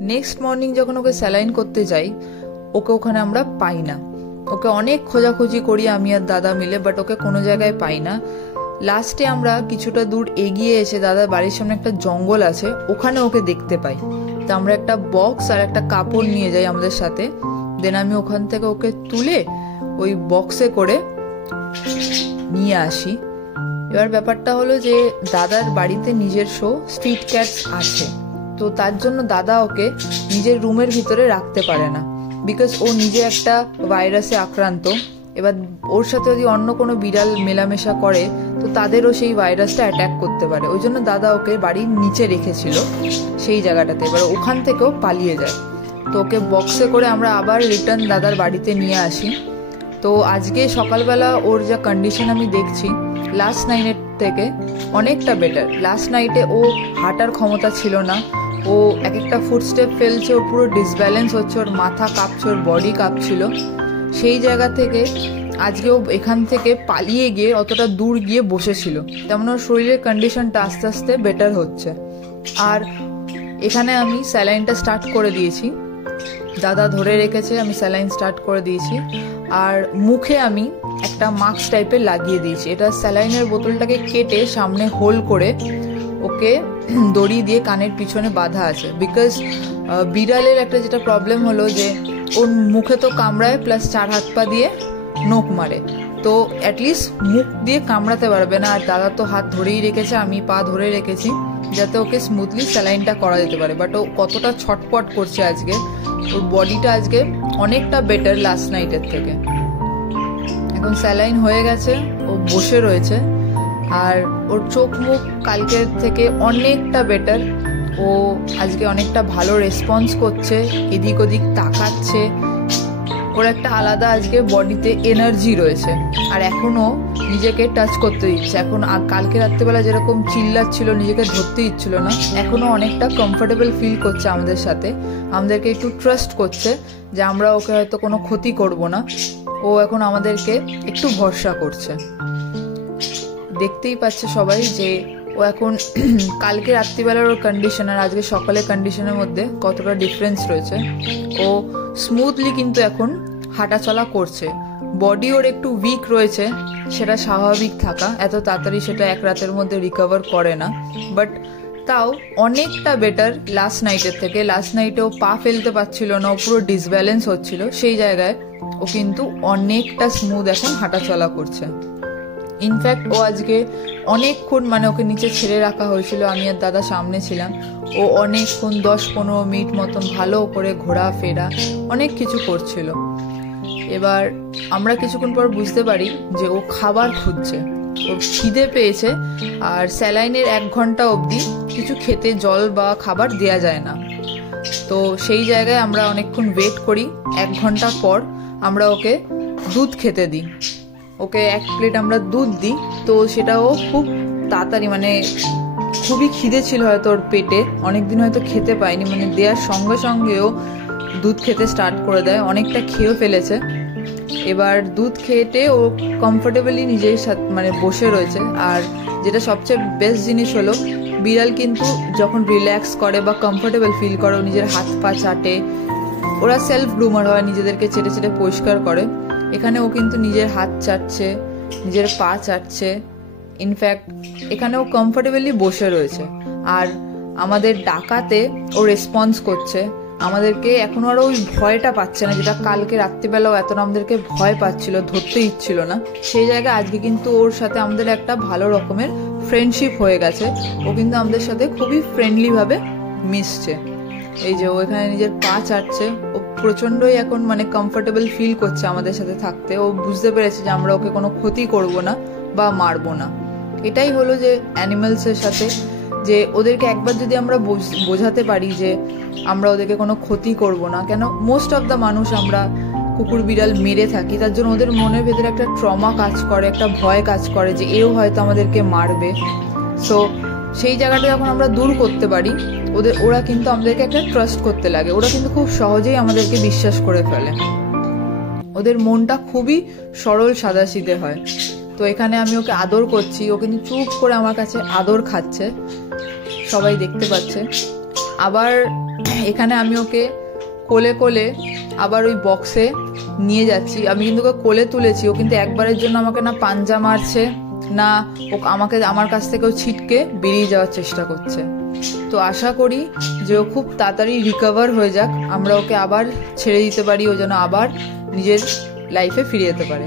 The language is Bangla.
নেক্সট মর্নিং যখন ওকে স্যালাইন করতে যাই, ওকে ওখানে আমরা পাই না। ওকে অনেক খোঁজাখুঁজি করি আমি আর দাদা মিলে, বাট ওকে কোনো জায়গায় পাই না। লাস্টে আমরা কিছুটা দূর এগিয়ে এসে দাদার বাড়ির সামনে একটা জঙ্গল আছে, ওখানে ওকে দেখতে পাই। তো আমরা একটা বক্স আর একটা কাপড় নিয়ে যাই আমাদের সাথে। দেন আমি ওখান থেকে ওকে তুলে ওই বক্সে করে নিয়ে আসি। এবার ব্যাপারটা হলো যে দাদার বাড়িতে নিজস্ব স্ট্রিট ক্যাটস আছে, তো তার জন্য দাদা ওকে নিজের রুমের ভিতরে রাখতে পারে না, বিকজ ও নিজে একটা ভাইরাসে আক্রান্ত। এবার ওর সাথে যদি অন্য কোনো বিড়াল মেলামেশা করে তো তাদেরও সেই ভাইরাসটা অ্যাট্যাক করতে পারে। ওই জন্য দাদা ওকে বাড়ির নিচে রেখেছিল সেই জায়গাটাতে। এবার ওখান থেকেও পালিয়ে যায়। তো ওকে বক্সে করে আমরা আবার রিটার্ন দাদার বাড়িতে নিয়ে আসি। তো আজকে সকালবেলা ওর যা কন্ডিশন আমি দেখছি লাস্ট নাইটের থেকে অনেকটা বেটার। লাস্ট নাইটে ও হাঁটার ক্ষমতা ছিল না, ও এক একটা ফুটস্টেপ ফেলছে, ও পুরো ডিসব্যালেন্স হচ্ছে, ওর মাথা কাঁপছে, ওর বডি কাঁপছিল। সেই জায়গা থেকে আজকে ও এখান থেকে পালিয়ে গিয়ে অতটা দূর গিয়ে বসেছিল, তেমন ওর শরীরের কন্ডিশনটা আস্তে আস্তে বেটার হচ্ছে। আর এখানে আমি স্যালাইনটা স্টার্ট করে দিয়েছি, দাদা ধরে রেখেছে, আমি স্যালাইন স্টার্ট করে দিয়েছি। আর মুখে আমি একটা মাস্ক টাইপের লাগিয়ে দিয়েছি। এটা স্যালাইনের বোতলটাকে কেটে সামনে হোল করে ওকে দড়ি দিয়ে কানের পিছনে বাঁধা আছে। বিকজ বিড়ালের একটা যেটা প্রবলেম হলো যে ওর মুখে তো কামড়ায়, প্লাস চার হাত পা দিয়ে নোখ মারে, তো অ্যাটলিস্ট মুখ দিয়ে কামড়াতে পারবে না। আর দাদা তো হাত ধরেই রেখেছে, আমি পা ধরে রেখেছি, যাতে ওকে স্মুথলি স্যালাইনটা করা যেতে পারে। বাট ও কতটা ছটপট করছে আজকে, ওর বডিটা আজকে অনেকটা বেটার লাস্ট নাইটের থেকে। এখন স্যালাইন হয়ে গেছে, ও বসে রয়েছে, আর ওর চোখ মুখ কালকের থেকে অনেকটা বেটার। ও আজকে অনেকটা ভালো রেসপন্স করছে, এদিক ওদিক তাকাচ্ছে, ওর একটা আলাদা আজকে বডিতে এনার্জি রয়েছে। আর এখনও নিজেকে টাচ করতে দিচ্ছে। এখন কালকে রাত্রেবেলা যেরকম চিল্লাচ্ছিল, নিজেকে ধরতে দিচ্ছিল না, এখনও অনেকটা কমফোর্টেবল ফিল করছে আমাদের সাথে, আমাদেরকে একটু ট্রাস্ট করছে যে আমরা ওকে হয়তো কোনো ক্ষতি করব না। ও এখন আমাদেরকে একটু ভরসা করছে। দেখতেই পাচ্ছে সবাই যে ও এখন কালকে রাত্রিবেলার ওর কন্ডিশন আর আজকে সকালের কন্ডিশনের মধ্যে কতটা ডিফারেন্স রয়েছে। ও স্মুথলি কিন্তু এখন হাঁটা চলা করছে। বডি ওর একটু উইক রয়েছে, সেটা স্বাভাবিক থাকা, এত তাড়াতাড়ি সেটা এক রাতের মধ্যে রিকভার করে না, বাট তাও অনেকটা বেটার লাস্ট নাইটের থেকে। লাস্ট নাইটে ও পা ফেলতে পারছিল না, ও পুরো ডিসব্যালেন্স হচ্ছিল, সেই জায়গায় ও কিন্তু অনেকটা স্মুথ এখন হাঁটা চলা করছে। ইনফ্যাক্ট ও আজকে অনেকক্ষণ, মানে ওকে নিচে ছেড়ে রাখা হয়েছিল, আমি আর দাদা সামনে ছিলাম, ও অনেকক্ষণ 10-15 মিনিট মতন ভালো করে ঘোরাফেরা অনেক কিছু করছিল। এবার আমরা কিছুক্ষণ পর বুঝতে পারি যে ও খাবার খুঁজছে, ওর খিদে পেয়েছে। আর স্যালাইনের 1 ঘন্টা অবধি কিছু খেতে, জল বা খাবার দেয়া যায় না। তো সেই জায়গায় আমরা অনেকক্ষণ ওয়েট করি। 1 ঘন্টা পর আমরা ওকে দুধ খেতে দিই, ওকে 1 প্লেট আমরা দুধ দিই। তো সেটাও খুব তাড়াতাড়ি, মানে খুবই খিদে ছিল হয়তো ওর পেটে, অনেকদিন হয়তো খেতে পায়নি, মানে দেওয়ার সঙ্গে সঙ্গেও দুধ খেতে স্টার্ট করে দেয়, অনেকটা খেয়েও ফেলেছে। এবার দুধ খেতে ও কমফোর্টেবলি নিজের সাথে মানে বসে রয়েছে। আর যেটা সবচেয়ে বেস্ট জিনিস হলো, বিড়াল কিন্তু যখন রিল্যাক্স করে বা কমফোর্টেবল ফিল করে, ও নিজের হাত পা চাটে, ওরা সেলফ গ্রুমার হয়, নিজেদেরকে চেটে চেটে পরিষ্কার করে। এখানে ও কিন্তু নিজের হাত চাটছে, নিজের পা চাটছে, ইনফ্যাক্ট এখানে ও কমফোর্টেবলি বসে রয়েছে। আর আমাদের ডাকাতে ও রেসপন্স করছে, আমাদেরকে এখনো আর ওই ভয়টা পাচ্ছে না, যেটা কালকে রাত্রিবেলাও এতটা আমাদেরকে ভয় পাচ্ছিল, ধরতে ইচ্ছিল না। সেই জায়গায় আজকে কিন্তু ওর সাথে আমাদের একটা ভালো রকমের ফ্রেন্ডশিপ হয়ে গেছে। ও কিন্তু আমাদের সাথে খুবই ফ্রেন্ডলিভাবে মিশছে। এই যে ও এখানে নিজের পা চাটছে, ও প্রচণ্ডই এখন মানে কমফোর্টেবল ফিল করছে আমাদের সাথে থাকতে। ও বুঝতে পেরেছে যে আমরা ওকে কোনো ক্ষতি করব না বা মারবো না। এটাই হলো যে অ্যানিমালসের সাথে, যে ওদেরকে একবার যদি আমরা বোঝাতে পারি যে আমরা ওদেরকে কোনো ক্ষতি করব না, কেন মোস্ট অফ দ্য মানুষ আমরা কুকুর বিড়াল মেরে থাকি, তার জন্য ওদের মনের ভেতরে একটা ট্রমা কাজ করে, একটা ভয় কাজ করে যে এও হয়তো আমাদেরকে মারবে। সো সেই জায়গাটা যখন আমরা দূর করতে পারি, ওরা কিন্তু আমাদেরকে একটা ট্রাস্ট করতে লাগে, ওরা কিন্তু খুব সহজেই আমাদেরকে বিশ্বাস করে ফেলে। ওদের মনটা খুবই সরল সাদাসিধে হয়। তো এখানে আমি ওকে আদর করছি, ও কিন্তু চুপ করে আমার কাছে আদর খাচ্ছে, সবাই দেখতে পাচ্ছে। আবার এখানে আমি ওকে কোলে কোলে আবার ওই বক্সে নিয়ে যাচ্ছি। আমি কিন্তু ওকে কোলে তুলেছি, ও কিন্তু একবারের জন্য আমাকে না পাঞ্জা মারছে, না ও আমাকে আমার কাছ থেকেও ছিটকে বেরিয়ে যাওয়ার চেষ্টা করছে। তো আশা করি যে ও খুব তাড়াতাড়ি রিকভার হয়ে যাক, আমরা ওকে আবার ছেড়ে দিতে পারি, ও যেন আবার নিজের লাইফে ফিরে যেতে পারে।